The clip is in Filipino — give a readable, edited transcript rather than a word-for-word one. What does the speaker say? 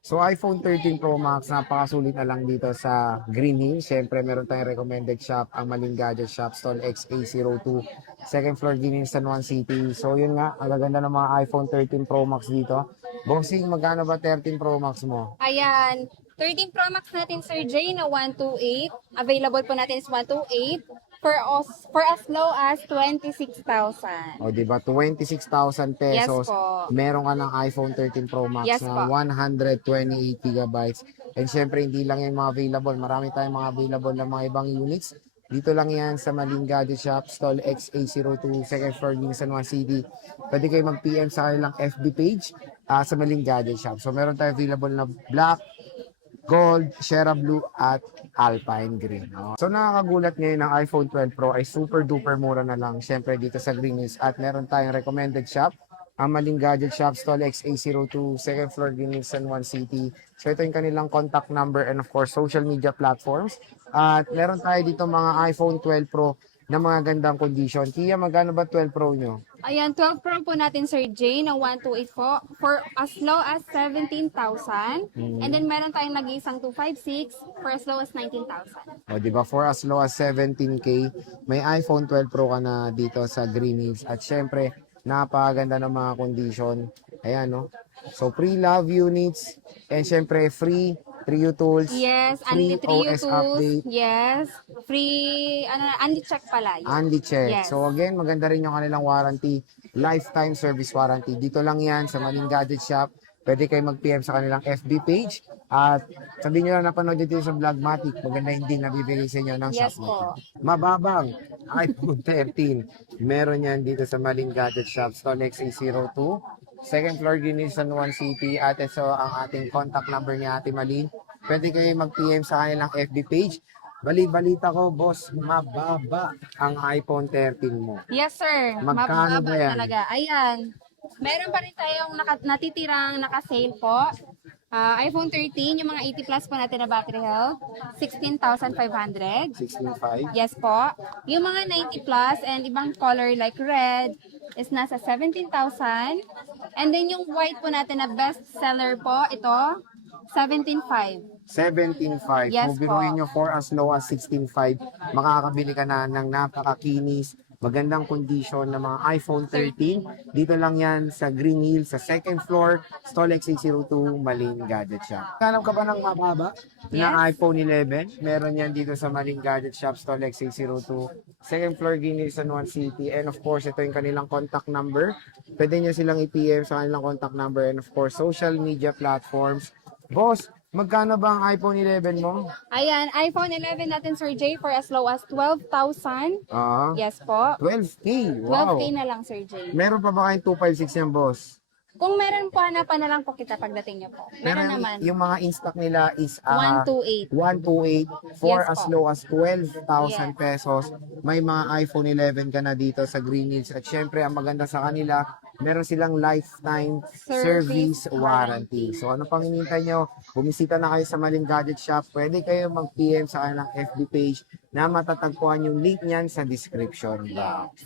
So iPhone 13 Pro Max, napakasulit na lang dito sa Green Hills. Siyempre, meron tayong recommended shop, ang Maling Gadget Shop, Stall XA02, second floor, Green Hills, San Juan City. So yun nga, ang gaganda ng mga iPhone 13 Pro Max dito. Bossing, magkano ba 13 Pro Max mo? Ayan, 13 Pro Max natin, Sir Jay, na 128. Available po natin is 128 for as low as 26,000. O, di ba? 26,000 Yes pesos. po. Meron ka ng iPhone 13 Pro Max Yes na po. 128 gigabytes. And syempre, hindi lang yan mga available. Marami tayong mga available na mga ibang units. Dito lang yan sa Maling Gadget Shop, Stall XA02, second floor, San Juan City. Pwede kayo mag-PM sa kanilang FB page sa Maling Gadget Shop. So, meron tayo available na black, Gold, Sierra Blue, at Alpine Green. No? So nakakagulat ngayon ng iPhone 12 Pro ay super duper mura na lang. Siyempre dito sa Green Hills at meron tayong recommended shop. Ang Maling Gadget Shop, Stall XA02, second floor, Green Hills, San Juan City. So ito yung kanilang contact number and of course social media platforms. At meron tayo dito mga iPhone 12 Pro na mga gandang condition. Kia, magkano ba 12 Pro nyo? Ayan, 12 Pro po natin, Sir Jay, na 128 po for as low as 17,000. And then meron tayong nag-iisang 256 for as low as 19,000. O, di ba? For as low as 17K, may iPhone 12 Pro ka na dito sa Green Hills. At syempre, napakaganda ng mga condition. Ayan, no? So, pre-love units. And syempre, free 3U tools. Yes, Free only 3 OS tools. update. Yes, free, only check pala. Andy check. Yes. So again, maganda rin yung kanilang warranty, lifetime service warranty. Dito lang yan sa Maling Gadget Shop. Pwede kayo mag-PM sa kanilang FB page. At sabihin nyo lang napanood dito sa Vlogmatic. Maganda hindi nabibigay sa inyo ng Yes shop mo. po. Mababang iPhone 13. Meron yan dito sa Maling Gadget Shop. Stonex A02. Second floor, Guinness, San Juan City. At ito ang ating contact number ni Ate Malin. Pwede kayo mag-PM sa kanilang FB page. Bali-balita ko, boss, mababa ang iPhone 13 mo. Yes, sir. Magkano Mababa ba yan? talaga. Ayan. Meron pa rin tayong natitirang naka-sale po. iPhone 13, yung mga 80 plus po natin na battery health, 16,500. 16.5. Yes po. Yung mga 90 plus and ibang color like red is nasa 17,000. And then yung white po natin na best seller po, ito, 17,500. 17.5. Yes Kung biruin po. nyo for as low as 16.5, makakabili ka na ng napakakinis, magandang condition ng mga iPhone 13. Dito lang yan sa Green Hills, sa second floor, Stall XA02, Maling Gadget Shop. Hanap ka ba ng mababa na Yes. iPhone 11? Meron yan dito sa Maling Gadget Shop, Stall XA02, second floor, Green Hills, San Juan City. And of course, ito yung kanilang contact number. Pwede nyo silang i-PM sa kanilang contact number and of course, social media platforms. Boss, magkano ba ang iPhone 11 mo? Ayan, iPhone 11 natin, Sir Jay, for as low as 12,000. Ah, Yes po. 12K. Wow. 12K na lang, Sir Jay. Meron pa ba kayong 256 yan, boss? Kung meron po, hanapan na lang po kita pagdating niyo po. Meron naman. Yung mga in-stock nila is 128. 128 for Yes as po. low as 12,000 Yes. pesos. May mga iPhone 11 ka na dito sa Green Hills. At syempre, ang maganda sa kanila, meron silang lifetime service warranty. So ano pang hinihintay nyo? Bumisita na kayo sa Maling Gadget Shop. Pwede kayo mag-PM sa kanilang FB page na matatagpuan yung link niyan sa description box.